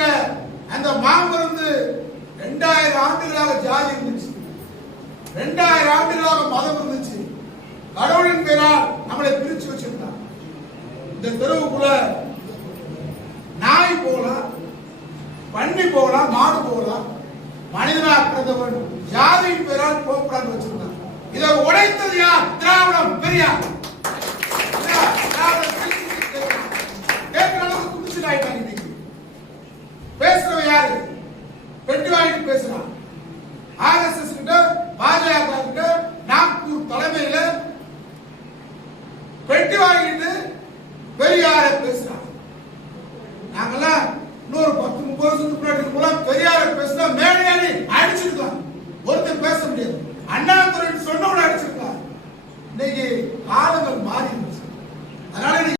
என்கின்ற அந்த மாமருந்து 2000 ஆண்டுகளாக ஜாதி இருந்துச்சு, 2000 ஆண்டுகளாக மதம் இருந்துச்சு. கடவுளின் பெயரால் நம்மளை பிரிச்சு வச்சிருந்தார். இந்த தெருவுக்குள்ள நாய் போகலாம், பன்னி போகலாம், மாடு போகலாம், மனிதனாக பிறந்தவன் ஜாதியின் பெயரால் போகக்கூடாது வச்சிருந்தார். இதை உடைத்தது யார்? திராவிடம், பெரியார்.